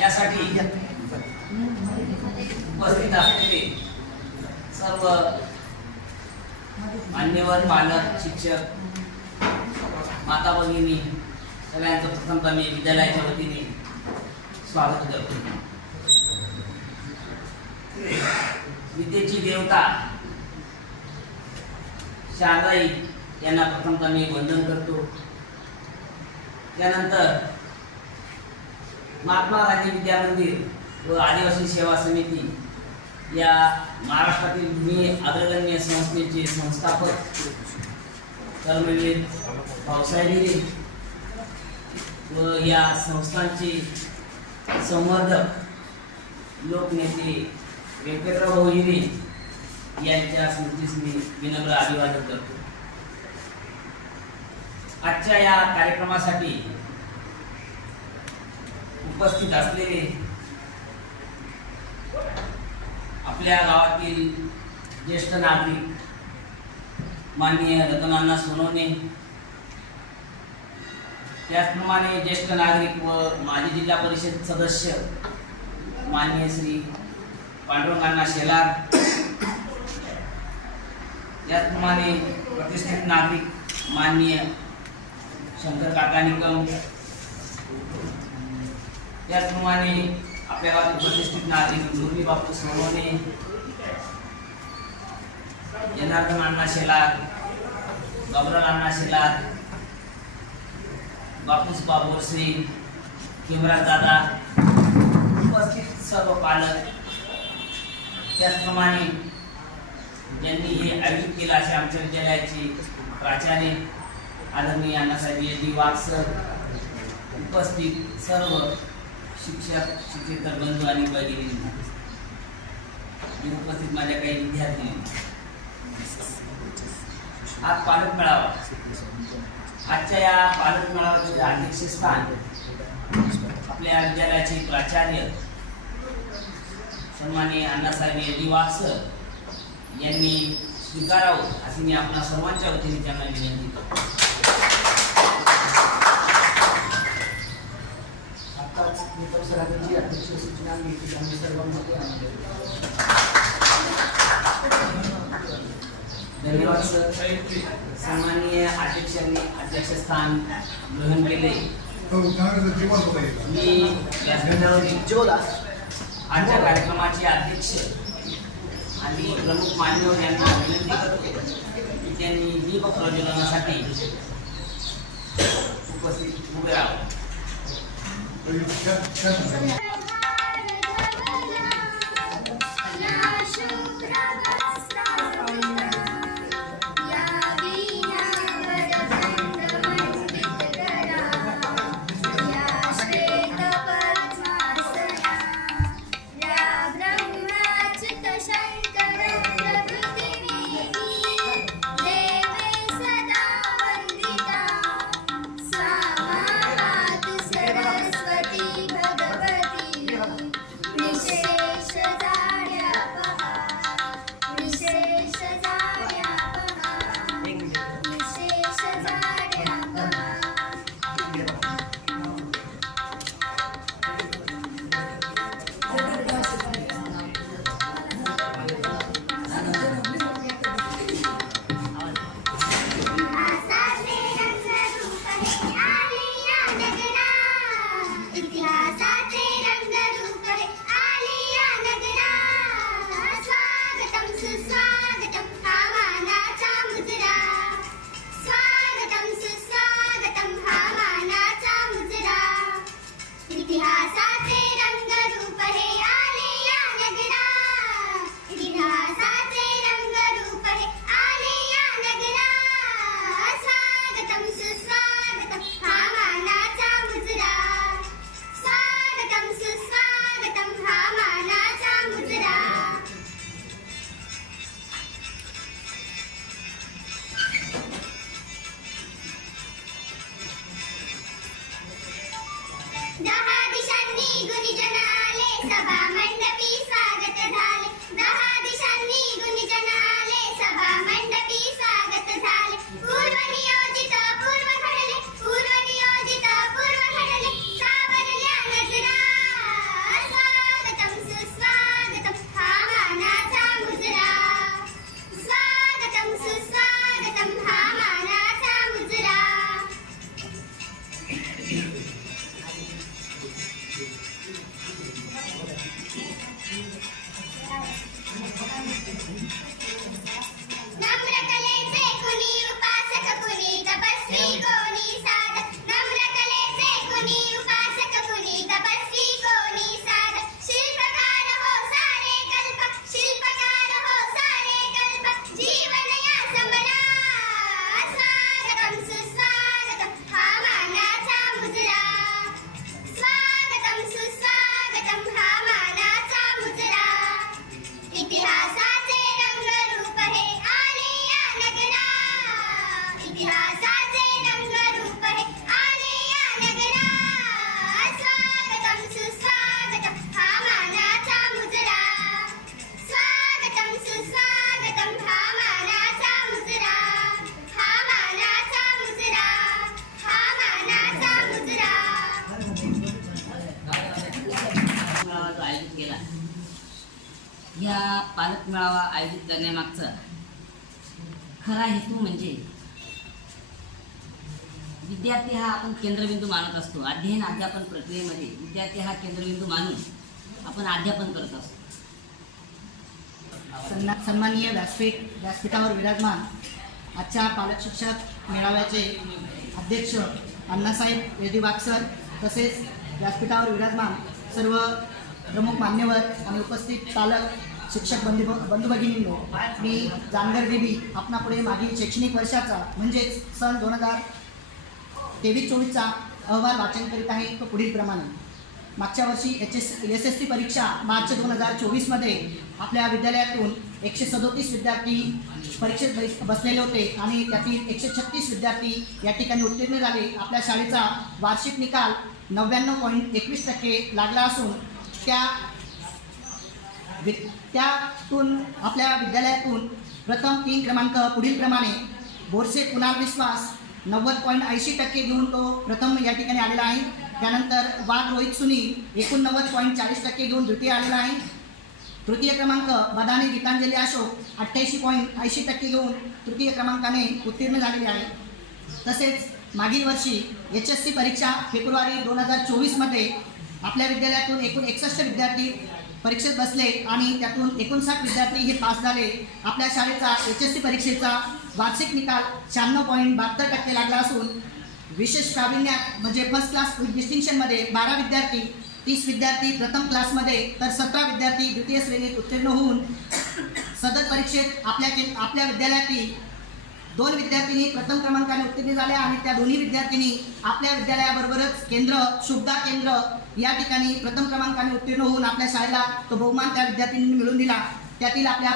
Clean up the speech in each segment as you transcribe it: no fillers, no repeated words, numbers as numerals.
यासाठी उपस्थित असलेले सर्व मान्यवर पालक शिक्षक माता भगिनी सगळ्यांचं प्रथमतः मी विद्यालयाच्या वतीने स्वागत करतो. विद्येची देवता शारदाई यांना प्रथमतः मी वंदन करतो. त्यानंतर महात्मा गांधी विद्या मंदिर व आदिवासी सेवा समिती या महाराष्ट्रातील मी अग्रगण्य संस्थेचे संस्थापक कर्मवीर भाऊसाहेब हिरे व या संस्थांचे संवर्धक लोकनेते व्यंकटराव भाऊ हिरे यांच्या स्मृतीस मी विनम्र अभिवादन करतो. आजच्या या कार्यक्रमासाठी उपस्थित असलेले आपल्या गावातील ज्येष्ठ नागरिक माननीय रतनांना सोनवणे, त्याचप्रमाणे ज्येष्ठ नागरिक व माजी जिल्हा परिषद सदस्य माननीय श्री पांडुरंगांना शेलार, त्याचप्रमाणे प्रतिष्ठित नागरिक माननीय शंकर काका निकम, त्याचप्रमाणे आपल्या गावातील प्रतिष्ठित नागरिक मुरली बापू सोनवणे, जनार्दन अण्णा शेलार, बाबुराव अण्णा शेलार, बापूसबा बोरसे, किमराज दादा, उपस्थित सर्व पालक, त्याचप्रमाणे ज्यांनी हे आयोजित केलं असे आमच्या विद्यालयाचे प्राचार्य आदरणीय अण्णासाहेब डी वाघ सर, उपस्थित सर्व शिक्षक शिक्षकेतर बंधू आणि भगिनी, उपस्थित माझ्या काही विद्यार्थी, आज पालक मेळावा. आजच्या या पालक मेळाव्याचे अध्यक्षस्थान आपल्या विद्यालयाचे प्राचार्य सन्माननीय अण्णासाहेब डी वाघ सर यांनी स्वीकारावं अशी मी आपल्या सर्वांच्या वतीने त्यांना विनंती करतो. आताच निकम सरांची अध्यक्ष सूचना मी सर्वांमध्ये धन्यवाद सर. सन्माननीय अध्यक्षांनी अध्यक्षस्थान ग्रहण केले. मी या संदर्भात आजच्या कार्यक्रमाचे अध्यक्ष आणि प्रमुख मान्यवर यांना विनंती करतो की त्यांनी दीप प्रज्वलनासाठी उपस्थित उभे राहावं. दहा दिशांनी केला. या पालक मेळावा आयोजित करण्यामागचा खरा हेतू म्हणजे विद्यार्थी हा आपण केंद्रबिंदू मानत असतो. अध्ययन अध्यापन प्रक्रियेमध्ये विद्यार्थी हा केंद्रबिंदू मानून आपण अध्यापन करत असतो. सन्माननीय व्यासपीठावर विराजमान आजच्या पालक शिक्षक मेळाव्याचे अध्यक्ष अण्णासाहेब यदिवाक सर, तसेच व्यासपीठावर विराजमान सर्व प्रमुख मान्यवर आणि उपस्थित पालक शिक्षक बंधू भगिनींनो, मी जानगर देवी आपणापुढे मागील शैक्षणिक वर्षाचा म्हणजेच सन 2023-24चा अहवाल वाचन करीत आहे. तो पुढीलप्रमाणे: मागच्या वर्षी SSC परीक्षा मार्च 2024मध्ये आपल्या विद्यालयातून 137 विद्यार्थी परीक्षेत बसलेले होते आणि त्यातील 136 विद्यार्थी या ठिकाणी उत्तीर्ण झाले. आपल्या शाळेचा वार्षिक निकाल 99.21% लागला असून त्यातून आपल्या विद्यालयातून प्रथम 3 क्रमांक पुढीलप्रमाणे: बोरसे कुणाल विश्वास 90.80% घेऊन तो प्रथम या ठिकाणी आलेला आहे. त्यानंतर वाघ रोहित सुनील 89.40% घेऊन द्वितीय आलेला आहे. तृतीय क्रमांक बदाने गीतांजली अशोक 88.80% घेऊन तृतीय क्रमांकाने उत्तीर्ण झालेले आहे. तसेच मागील वर्षी SSC परीक्षा फेब्रुवारी 2024मध्ये आपल्या विद्यालयातून एकूण 61 विद्यार्थी परीक्षेत बसले आणि त्यातून 59 विद्यार्थी हे पास झाले. आपल्या शाळेचा SSC परीक्षेचा वार्षिक निकाल 96.72% लागला असून विशेष प्रावीण्यात म्हणजे फर्स्ट क्लास विथ डिस्टिंक्शनमध्ये 12 विद्यार्थी, 30 विद्यार्थी प्रथम क्लासमध्ये तर 17 विद्यार्थी द्वितीय श्रेणीत उत्तीर्ण होऊन सदर परीक्षेत आपल्या विद्यालयातील 2 विद्यार्थिनी प्रथम क्रमांकाने उत्तीर्ण झाल्या आणि त्या दोन्ही विद्यार्थिनी आपल्या विद्यालयाबरोबरच शुभदा केंद्र या ठिकाणी प्रथम क्रमांकाने उत्तीर्ण होऊन आपल्या शाळेला तो बहुमान त्या विद्यार्थिनींनी मिळवून दिला. त्यातील आपल्या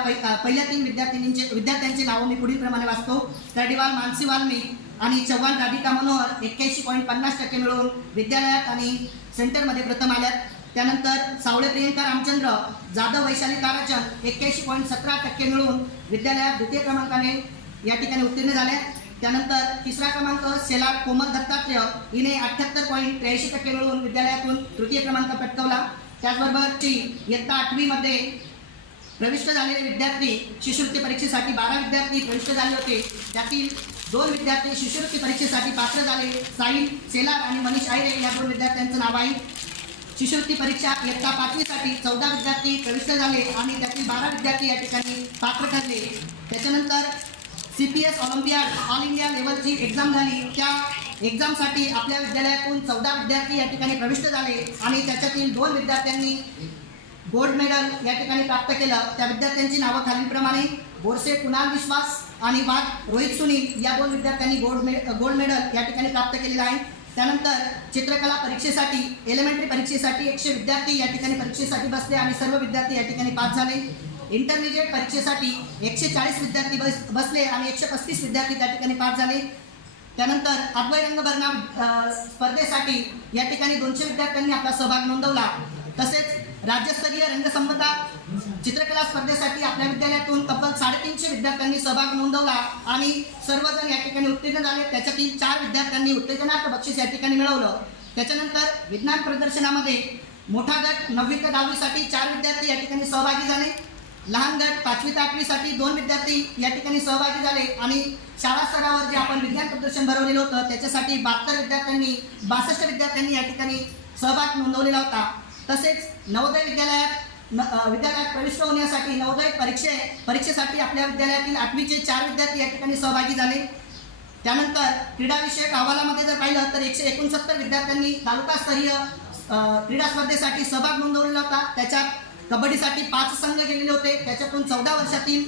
पहिल्या 3 विद्यार्थ्यांचे नावं मी पुढीलप्रमाणे वाचतो: कर्डिवाल मानसी वाल्मिक आणि चव्हाण राधिका मनोहर 81.50% मिळवून विद्यालयात आणि सेंटरमध्ये प्रथम आल्यात. त्यानंतर सावळे प्रियंका रामचंद्र, जाधव वैशाली ताराचंद 81.17% मिळवून विद्यालयात द्वितीय क्रमांकाने या ठिकाणी उत्तीर्ण झाल्या. त्यानंतर तिसरा क्रमांक शेलार कोमल दत्तात्रेय हिने 78.83% मिळवून विद्यालयातून तृतीय क्रमांक पटकावला. त्याचबरोबर इयत्ता 8वीमध्ये प्रविष्ट झालेले विद्यार्थी शिष्यवृत्ती परीक्षेसाठी 12 विद्यार्थी प्रविष्ट झाले होते. त्यातील 2 विद्यार्थी शिष्यवृत्ती परीक्षेसाठी पात्र झाले. साहिल शेलार आणि मनीष आयरे या 2 विद्यार्थ्यांचं नाव आहे. शिष्यवृत्ती परीक्षा इयत्ता 5वीसाठी 14 विद्यार्थी प्रविष्ट झाले आणि त्यातील 12 विद्यार्थी या ठिकाणी पात्र ठरले. त्याच्यानंतर CPS ऑलिम्पियाड ऑल इंडिया लेवलची एक्झाम झाली. त्या एक्झामसाठी आपल्या विद्यालयातून 14 विद्यार्थी या ठिकाणी प्रविष्ट झाले आणि त्याच्यातील 2 विद्यार्थ्यांनी गोल्ड मेडल या ठिकाणी प्राप्त केलं. त्या विद्यार्थ्यांची नावं खालीलप्रमाणे: बोरसे कुणाल विश्वास आणि वाघ रोहित सुनील या 2 विद्यार्थ्यांनी गोल्ड मेडल या ठिकाणी प्राप्त केलेलं आहे. त्यानंतर चित्रकला परीक्षेसाठी एलिमेंटरी परीक्षेसाठी 100 विद्यार्थी या ठिकाणी परीक्षेसाठी बसले आणि सर्व विद्यार्थी या ठिकाणी पास झाले. इंटरमिजिएट परीक्षेसाठी 140 विद्यार्थी बसले आणि 135 विद्यार्थी त्या ठिकाणी पास झाले. त्यानंतर अद्वैत रंगभरणा स्पर्धेसाठी या ठिकाणी 200 विद्यार्थ्यांनी आपला सहभाग नोंदवला. तसेच राज्यस्तरीय रंगसंपदा चित्रकला स्पर्धेसाठी आपल्या विद्यालयातून तब्बल 350 विद्यार्थ्यांनी सहभाग नोंदवला आणि सर्वजण या ठिकाणी उत्तीर्ण झाले. त्याच्यातील 4 विद्यार्थ्यांनी उत्तेजनार्थ बक्षीस या ठिकाणी मिळवलं. त्याच्यानंतर विज्ञान प्रदर्शनामध्ये मोठा गट 9वी ते 10वीसाठी 4 विद्यार्थी या ठिकाणी सहभागी झाले. लहान गट 5वी ते 8वीसाठी 2 विद्यार्थी या ठिकाणी सहभागी झाले आणि शाळा स्तरावर जे आपण विज्ञान प्रदर्शन भरवलेलं होतं त्याच्यासाठी 62 विद्यार्थ्यांनी या ठिकाणी सहभाग नोंदवलेला होता. तसेच नवोदय विद्यालयात प्रविष्ट होण्यासाठी नवोदय परीक्षेसाठी आपल्या विद्यालयातील 8वीचे 4 विद्यार्थी या ठिकाणी सहभागी झाले. त्यानंतर क्रीडाविषयक अहवालामध्ये जर पाहिलं तर 169 विद्यार्थ्यांनी तालुकास्तरीय क्रीडा स्पर्धेसाठी सहभाग नोंदवलेला होता. त्याच्यात कबड्डीसाठी 5 संघ गेलेले होते. त्याच्यातून 14 वर्षातील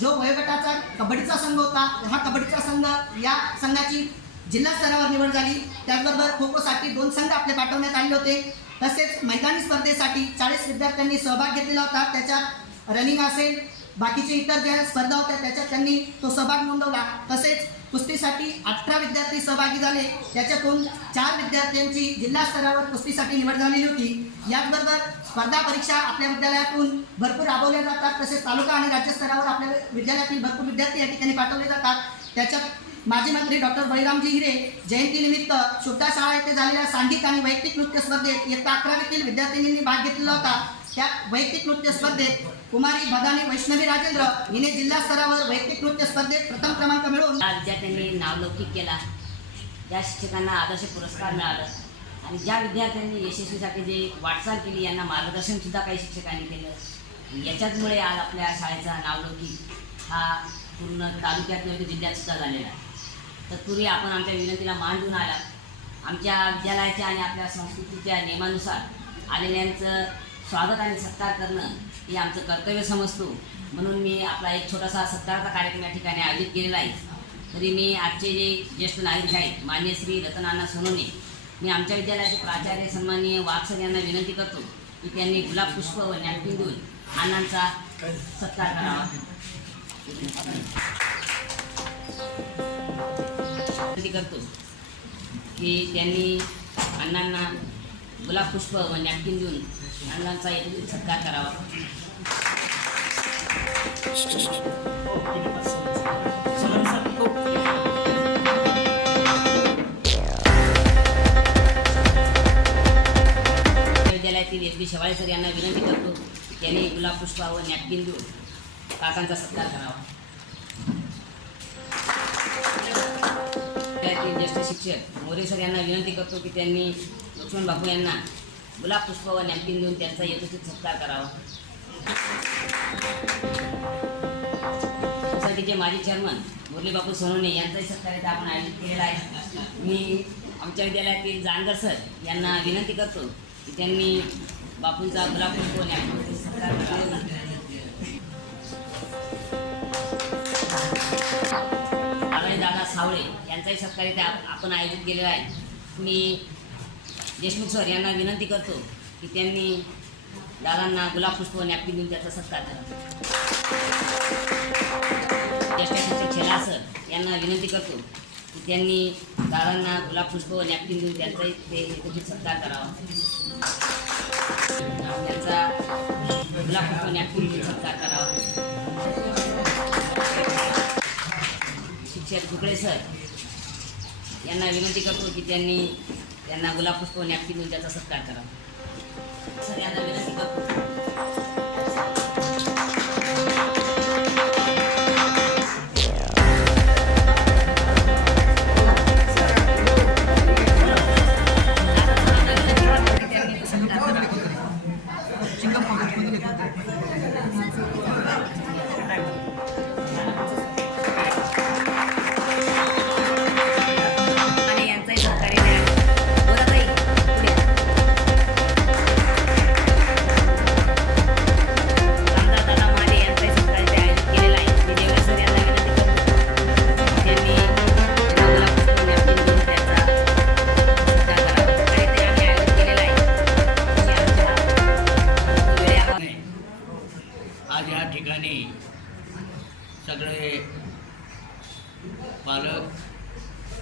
जो वयोगटाचा कबड्डीचा संघ होता, हा कबड्डीचा संघ या संघाची जिल्हा स्तरावर निवड झाली. त्याचबरोबर खो खोसाठी 2 संघ आपले पाठवण्यात आले होते. तसेच मैदानी स्पर्धेसाठी 40 विद्यार्थ्यांनी सहभाग घेतलेला होता. त्याच्यात रनिंग असेल, बाकीचे इतर ज्या स्पर्धा होत्या त्याच्यात त्यांनी तो सहभाग नोंदवला. तसेच कुस्तीसाठी 18 विद्यार्थी सहभागी झाले. त्याच्यातून 4 विद्यार्थ्यांची जिल्हा स्तरावर कुस्तीसाठी निवड झालेली होती. याचबरोबर स्पर्धा परीक्षा आपल्या विद्यालयातून भरपूर राबवल्या जातात. तसेच तालुका आणि राज्य स्तरावर आपल्या विद्यालयातील भरपूर विद्यार्थी या ठिकाणी पाठवले जातात. त्याच्यात माजी मंत्री डॉक्टर बळीरामजी हिरे जयंतीनिमित्त शुभदा शाळा येथे झालेल्या सांघिक आणि वैयक्तिक नृत्य स्पर्धेत इयत्ता 11वीतील विद्यार्थिनींनी भाग घेतलेला होता. त्या वैयक्तिक नृत्य स्पर्धेत कुमारी भदानी वैष्णवी राजेंद्र हिने जिल्हा स्तरावर वैयक्तिक नृत्य स्पर्धेत प्रथम क्रमांक मिळवून ज्या विद्यार्थ्यांनी नावलौकिक केला, ज्या शिक्षकांना आदर्श पुरस्कार मिळाला आणि ज्या विद्यार्थ्यांनी यशस्वीसाठी जे वाटचाल केली यांना मार्गदर्शनसुद्धा काही शिक्षकांनी केलं. याच्याचमुळे आज आपल्या शाळेचा नावलौकिक हा पूर्ण तालुक्यात नव्हे तर जिल्ह्यातसुद्धा झालेला आहे. तत्पूर्वी आपण आमच्या विनंतीला मान देऊन आला. आमच्या विद्यालयाच्या आणि आपल्या संस्कृतीच्या नियमानुसार आलेल्यांचं स्वागत आणि सत्कार करणं हे आमचं कर्तव्य समजतो. म्हणून मी आपला एक छोटासा सत्काराचा कार्यक्रम या ठिकाणी आयोजित केलेला आहे. तरी मी आजचे जे ज्येष्ठ नागरिक आहेत मान्य श्री रतनाना सोनवणे, मी आमच्या विद्यालयाचे प्राचार्य सन्माननीय वाघ सर यांना विनंती करतो की त्यांनी गुलाब पुष्प व नॅपकिन देऊन अण्णांचा सत्कार करावा. विनंती करतो की त्यांनी अण्णांना गुलाब पुष्प व नॅपकिन देऊन अण्णांचा एक सत्कार करावा. विद्यालयातील एस बी शेवाळे सर यांना विनंती करतो की त्यांनी गुलाब पुष्प व नॅपकिन देऊन काकांचा सत्कार करावा. विद्यालयातील ज्येष्ठ शिक्षक मोरे सर यांना विनंती करतो की त्यांनी लक्ष्मण बापू यांना गुलाब पुष्प व नॅपकिन देऊन त्यांचा यथोचित सत्कार करावा. सोसायटीचे माजी चेअरमन मुरली बापू सोनवणे यांचाही सत्कार इथं आपण आयोजित केलेला आहे. मी आमच्या विद्यालयातील जानगर सर यांना विनंती करतो की त्यांनी बापूंचा गुलाब पुष्प व नॅपकिन सत्कार करावा. दादा सावळे यांचाही सत्कार इथे आपण आयोजित केलेला आहे. मी देशमुख सर यांना विनंती करतो की त्यांनी दादांना गुलाब पुष्प व नॅपकिन देऊन त्याचा सत्कार करावा. ज्येष्ठ शिक्षक छेला सर यांना विनंती करतो की त्यांनी दादांना गुलाब पुष्प व नॅपकिन देऊन त्यांचाही ते यथोचित सत्कार करावा. त्यांचा गुलाब पुष्प व नॅपकिन देऊन सत्कार करावा. शिक्षक दुकडे सर यांना विनंती करतो की त्यांना गुलाब पुष्प व नॅपकिन देऊन त्याचा सत्कार करावा. सर यांना विनंती करतो. आज या ठिकाणी सगळे पालक,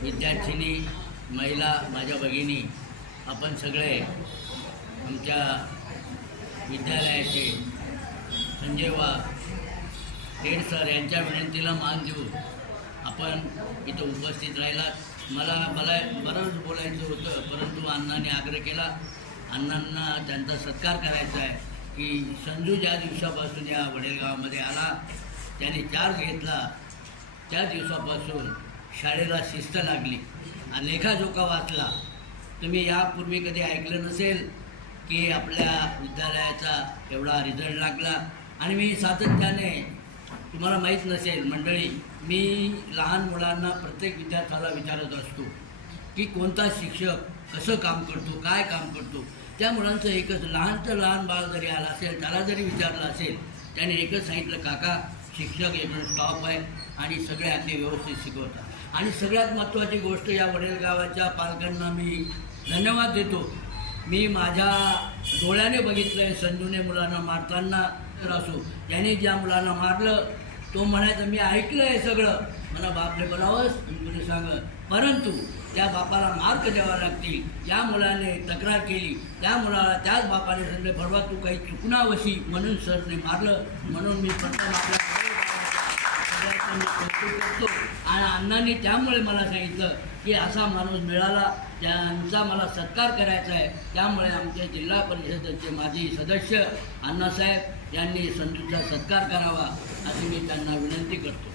विद्यार्थिनी, महिला, माझ्या भगिनी, आपण सगळे आमच्या विद्यालयाचे संजय हेड सर यांच्या विनंतीला मान देऊन आपण इथं उपस्थित राहिलात. मला बरंच बोलायचं होतं, परंतु अण्णांनी आग्रह केला. अण्णांना त्यांचा सत्कार करायचा आहे की संजू ज्या दिवसापासून या वडेलगावामध्ये आला, त्याने चार्ज घेतला, त्या दिवसापासून शाळेला शिस्त लागली, लेखाजोखा वाचला. तुम्ही यापूर्वी कधी ऐकलं नसेल की आपल्या विद्यालयाचा एवढा रिझल्ट लागला. आणि मी सातत्याने, तुम्हाला माहीत नसेल मंडळी, मी लहान मुलांना प्रत्येक विद्यार्थ्याला विचारत असतो की कोणता शिक्षक कसं काम करतो, काय काम करतो. त्या मुलांचं एकच, लहानचं लहान बाळ जरी आलं असेल, त्याला जरी विचारलं असेल, त्याने एकच सांगितलं, काका शिक्षक एकदम टॉप आहे आणि सगळे अगदी व्यवस्थित शिकवतात. आणि सगळ्यात महत्त्वाची गोष्ट, या वडेलगावाच्या पालकांना मी धन्यवाद देतो. मी माझ्या डोळ्याने बघितलं आहे संजूने मुलांना मारताना. तर असो, याने ज्या मुलांना मारलं तो म्हणायचं मी ऐकलं आहे सगळं, मला बापले बोलावंस तुला सांगत, परंतु त्या बापाला मार्क द्यावा लागतील. या मुलाने तक्रार केली, त्या मुलाला त्याच बापाने सांगितले, भरवा तू काही चुकणावशी, म्हणून सरने मारलं. म्हणून मी प्रथम आपल्या मी कौतुक करतो. आणि अण्णांनी त्यामुळे मला सांगितलं की असा माणूस मिळाला, त्यांचा मला सत्कार करायचा आहे. त्यामुळे आमच्या जिल्हा परिषदेचे माजी सदस्य अण्णासाहेब यांनी संजूचा सत्कार करावा अशी मी त्यांना विनंती करतो.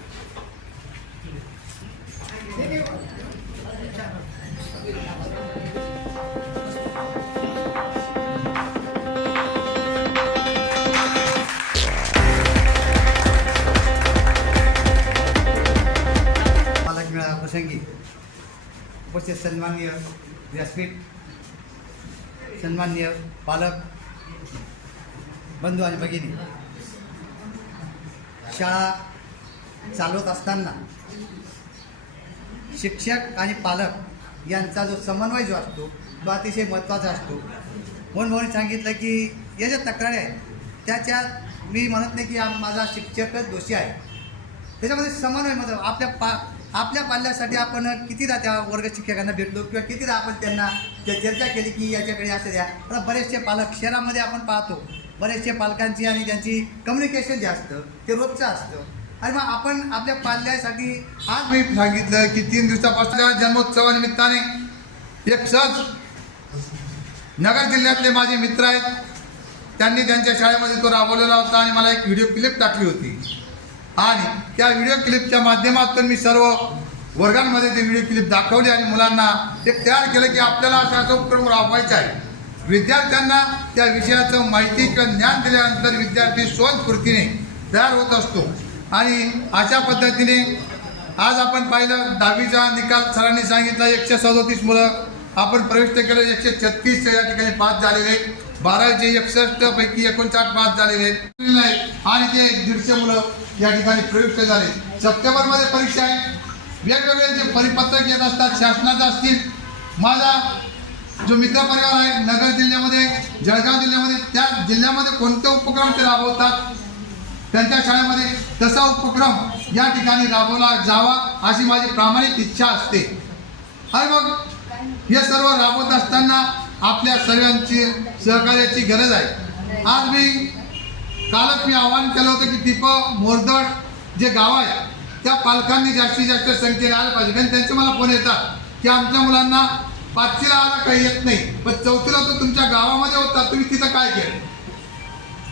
पालक मेळावा प्रसंगी उपस्थित सन्माननीय व्यासपीठ, सन्माननीय पालक बंधू आणि भगिनी, शाळा चालवत असताना शिक्षक आणि पालक यांचा जो समन्वय जो असतो तो अतिशय महत्त्वाचा असतो. म्हणून सांगितलं की या ज्या तक्रारी आहेत त्याच्यात मी म्हणत नाही की माझा शिक्षकच दोषी आहे. त्याच्यामध्ये समन्वय मतलब आपल्या पाल्यासाठी आपण कितीदा त्या वर्ग शिक्षकांना भेटलो किंवा कितीदा आपण त्यांना चर्चा केली की याच्याकडे असं द्या. पण बरेचसे पालक शहरामध्ये आपण पाहतो, बरेचसे पालकांची आणि त्यांची कम्युनिकेशन जे असतं ते रोजचं असतं. आणि मग आपण आपल्या पाल्यासाठी आज मी सांगितलं की 3 दिवसापासून जन्मोत्सवानिमित्ताने एक सहज नगर जिल्ह्यातले माझे मित्र आहेत, त्यांनी त्यांच्या शाळेमध्ये तो राबवलेला होता आणि मला एक व्हिडिओ क्लिप टाकली होती. आणि त्या व्हिडिओ क्लिपच्या माध्यमातून मी सर्व वर्गांमध्ये ते व्हिडिओ क्लिप दाखवले आणि मुलांना एक तयार केलं की आपल्याला असा उपक्रम राबवायचा आहे. विद्यार्थ्यांना त्या विषयाचं माहिती किंवा ज्ञान दिल्यानंतर विद्यार्थी स्वयंस्फूर्तीने तयार होत असतो. आणि अशा पद्धतीने आज आपण पाहिलं 10वीचा निकाल सरांनी सांगितला 137 मुलं आपण प्रविष्ट केलं, 136 या ठिकाणी पास झालेले, 12वीचे 61 पैकी 59 पास झालेले आणि ते 150 मुलं या ठिकाणी प्रविष्ट झाले. सप्टेंबरमध्ये परीक्षा आहे, वेगवेगळे जे परिपत्रक येत असतात शासनाचे असतील. माझा जो मित्रपरिवार आहे नगर जिल्ह्यामध्ये, जळगाव जिल्ह्यामध्ये, त्या जिल्ह्यामध्ये कोणते उपक्रम ते राबवतात त्यांच्या शाळेमध्ये तसा उपक्रम या ठिकाणी राबवला जावा अशी माझी प्रामाणिक इच्छा असते. आणि मग हे सर्व राबवत असताना आपल्या सर्वांची सहकार्याची गरज आहे. आज कालच मी आवाहन केलं होतं की टिपं मोरदड जे गाव आहे त्या पालकांनी जास्तीत जास्त संख्येने आलं पाहिजे. कारण त्यांचे मला फोन येतात की आमच्या मुलांना 5वीला आला काही येत नाही, पण 4थीला तर तुमच्या गावामध्ये होता, तुम्ही तिथं काय केलं?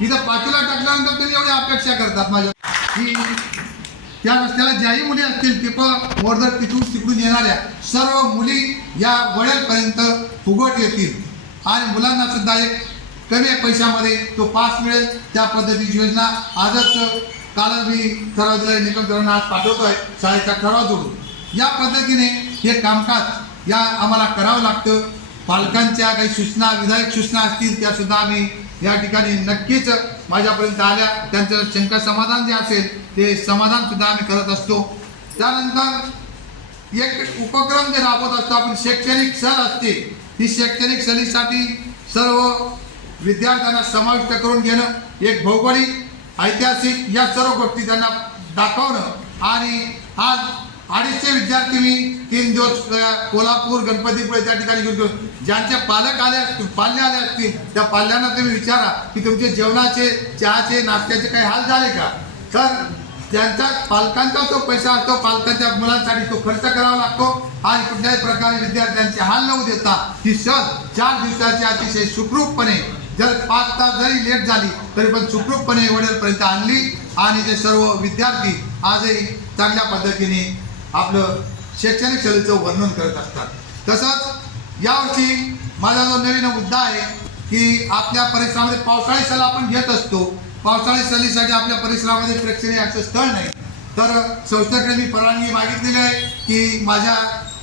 इथं 5वीला टाकल्यानंतर तुम्ही एवढी अपेक्षा करतात माझ्या की त्या रस्त्याला ज्याही मुली असतील टिपं मोरदड तिकडून येणाऱ्या सर्व मुली या वड्यापर्यंत फुगवट येतील आणि मुलांना सुद्धा एक कमी पैशामध्ये तो पास मिळेल. त्या पद्धतीची योजना आजच काल मी ठराव दिला, निकम सरांना आज पाठवतोय शाळेचा ठराव जोडून. या पद्धतीने हे कामकाज आम्हाला करावं लागतं. पालकांच्या काही सूचना, विधायक सूचना असतील त्या सुद्धा आम्ही या ठिकाणी नक्कीच माझ्यापर्यंत आल्या, त्यांचं शंका समाधान जे असेल ते समाधान सुद्धा आम्ही करत असतो. त्यानंतर एक उपक्रम जे राबवत असतो आपण, शैक्षणिक सहल असते. ही शैक्षणिक सहलीसाठी सर्व विद्यार्थ्यांना समाविष्ट करून घेणं, एक भौगोलिक, ऐतिहासिक या सर्व गोष्टी त्यांना दाखवणं. आणि आज 250 विद्यार्थी मी 3 दिवस कोल्हापूर, गणपतीपुळे त्या ठिकाणी घेऊन गेलो. ज्यांचे पालक आले असतील, पाल्य आले असतील, त्या पाल्यांना तुम्ही विचारा की तुमचे जेवणाचे, चहाचे, नाश्त्याचे काही हाल झाले का? तर त्यांचा पालकांचा जो पैसा असतो पालकांच्या मुलांसाठी तो खर्च करावा लागतो. आणि कुठल्याही प्रकारे विद्यार्थ्यांचे हाल न देता ही सहल 4 दिवसाची अतिशय सुखरूपपणे, जर 5 तास जरी लेट झाली तरी पण सुखरूपपणे वडीलपर्यंत आणली. आणि ते सर्व विद्यार्थी आजही चांगल्या पद्धतीने आपलं शैक्षणिक सहलीचं वर्णन करत असतात. तसंच यावर्षी माझा जो नवीन मुद्दा आहे की आपल्या परिसरामध्ये पावसाळी सहल आपण घेत असतो. पावसाळी सहलीसाठी आपल्या परिसरामध्ये प्रेक्षणीय असं स्थळ नाही, तर संस्थेकडे मी परवानगी मागितलेली आहे की माझ्या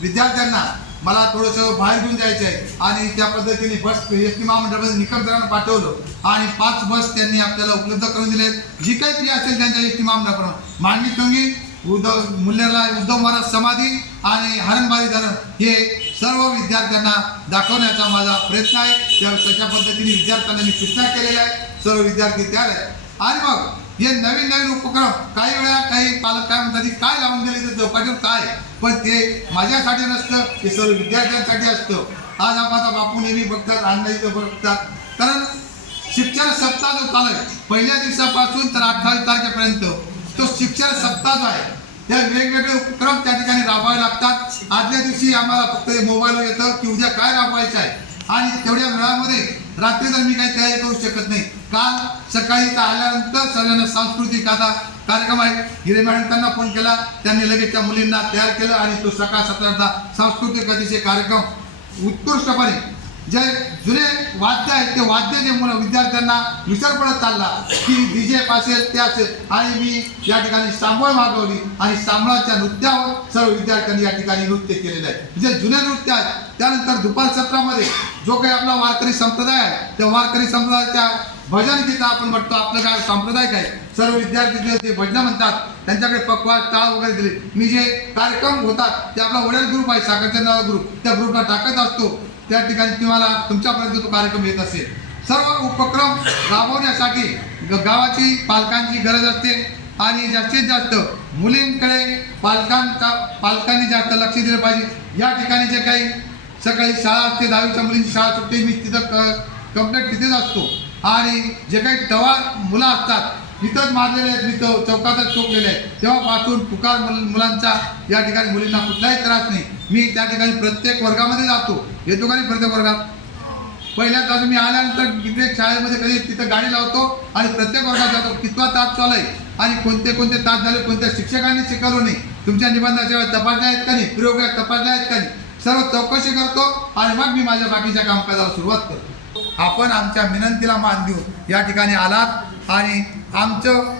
विद्यार्थ्यांना मला थोडंसं बाहेर घेऊन जायचं आहे. आणि त्या पद्धतीने बस एस टी महामंडळामध्ये निकम सरांना पाठवलं आणि 5 बस त्यांनी आपल्याला उपलब्ध करून दिले. जी काही फी असेल त्यांच्या एस टी महामंडळाकडून, मांडवी टुंगी, मुल्लेरला उद्धव महाराज समाधी आणि हरणबारी धरण हे सर्व विद्यार्थ्यांना दाखवण्याचा माझा प्रयत्न आहे. त्याच्या पद्धतीने विद्यार्थ्यांना मी सूचना केलेल्या आहे. सर्व विद्यार्थी तयार आहेत. आणि मग हे नवीन नवीन उपक्रम काही वेळा काही पालक काय म्हणतात काय लावून दिले तर चौपाटीवर काय, पण ते माझ्यासाठी नसतं, ते सर्व विद्यार्थ्यांसाठी असतं. आज आपला बापू नेहमी बघतात, अण्णाजी बघतात. कारण शिक्षण सप्ताह जो चालू आहे पहिल्या दिवसापासून तर 28 तारखेपर्यंत तो शिक्षण सप्ताह जो आहे त्या वेगवेगळे उपक्रम त्या ठिकाणी राबवावे लागतात. आदल्या दिवशी आम्हाला फक्त मोबाईलवर येतं की उद्या काय राबवायचं आहे आणि तेवढ्या वेळामध्ये रात्री तर मी काही तयारी करू शकत नाही. काल सकाळी इथं आल्यानंतर सगळ्यांना सांस्कृतिक आता कार्यक्रम आहे. हिरे मॅडम त्यांना फोन केला, त्यांनी लगेच त्या मुलींना तयार केलं आणि तो सकाळ 17चा सांस्कृतिक अतिशय कार्यक्रम उत्कृष्टपणे जे जुने वाद्य आहेत ते वाद्य जे विद्यार्थ्यांना विसर पडत चालला की डीजे असेल ते असेल आणि मी या ठिकाणी सांबळ मागवली आणि सांबळाच्या नृत्यावर सर्व विद्यार्थ्यांनी या ठिकाणी नृत्य केलेलं आहे. जे जुने नृत्य आहे त्यानंतर दुपार सत्रामध्ये जो काही आपला वारकरी संप्रदाय आहे त्या वारकरी संप्रदायाच्या भजन गीत आपण म्हणतो. आपलं काय सांप्रदायिक आहे, सर्व विद्यार्थी जे भजनं म्हणतात त्यांच्याकडे पक्वाद टाळ वगैरे दिले. मी जे कार्यक्रम होतात ते आपला वडील ग्रुप आहे, साखरचंद ग्रुप, त्या ग्रुपला टाकत असतो. त्या ठिकाणी तुम्हाला तुमच्यापर्यंत तो कार्यक्रम येत असेल. सर्व उपक्रम राबवण्यासाठी गावाची पालकांची गरज असते आणि जास्तीत जास्त मुलींकडे पालकांनी जास्त लक्ष दिलं पाहिजे. या ठिकाणी जे काही सकाळी शाळा असते 10वीच्या मुलींची शाळा सुटते, मी तिथं कंप्लेंट तिथेच असतो आणि जे काही टवाळ मुलं असतात इथंच मारलेले आहेत, मी चौकातच चोकलेले आहेत. तेव्हापासून पुकार मुलांचा या ठिकाणी मुलींना कुठलाही त्रास नाही. मी त्या ठिकाणी प्रत्येक वर्गामध्ये जातो, येतो का नाही प्रत्येक वर्गात. पहिल्या तास मी आल्यानंतर इकडे शाळेमध्ये कधी तिथं गाडी लावतो आणि प्रत्येक वर्गात जातो. कितवा तास चालू आहे आणि कोणते कोणते तास झाले, कोणत्या शिक्षकांनी शिकवलं नाही, तुमच्या निबंधाच्या वेळेस तपासल्या आहेत का नाही, प्रयोगात तपासल्या आहेत का नाही, सर्व चौकशी करतो आणि मग मी माझ्या बाकीच्या कामकाजाला सुरुवात करतो. आपण आमच्या विनंतीला मान देऊन या ठिकाणी आलात आणि आमचं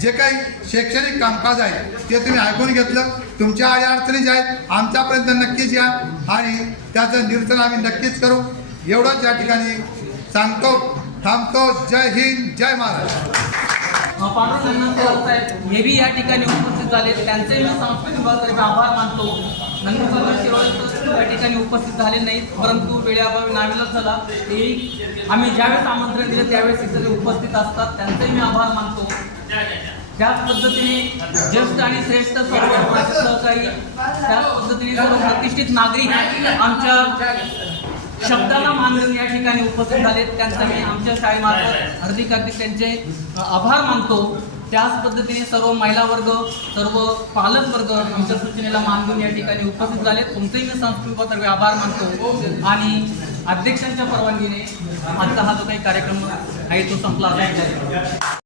जे काही शैक्षणिक कामकाज आहे ते तुम्ही ऐकून घेतलं. तुमच्या अडचणी ज्या आहेत आमच्यापर्यंत नक्कीच या आणि त्याचं निरसन आम्ही नक्कीच करू. एवढंच या ठिकाणी सांगतो, थांबतो. जय हिंद, जय महाराष्ट्र. पांडुरंग साहेब हे बी या ठिकाणी उपस्थित झाले, त्यांचे मी सांस्कृतिक विभागातर्फे आभार मानतो. नंतर केवळ या ठिकाणी उपस्थित झाले नाहीत, परंतु वेळेअभावी नाविलाज झाला. तेही आम्ही ज्यावेळेस आमंत्रण दिलं त्यावेळेस इथे उपस्थित असतात, त्यांचेही मी आभार मानतो. त्याच पद्धतीने ज्येष्ठ आणि श्रेष्ठ सर्व सहकारी, त्याच पद्धतीने सर्व प्रतिष्ठित नागरिक आमच्या शब्दाला मान देऊन या ठिकाणी उपस्थित झालेत, त्यांचा मी आमच्या शाळेमार्फत हार्दिक त्यांचे आभार मानतो. त्याच पद्धतीने सर्व महिला वर्ग, सर्व पालक वर्ग आमच्या सूचनेला मान देऊन या ठिकाणी उपस्थित झालेत. तुमचेही मी सांस्कृतिक आभार मानतो आणि अध्यक्षांच्या परवानगीने आजचा हा जो काही कार्यक्रम आहे तो संपला आहे.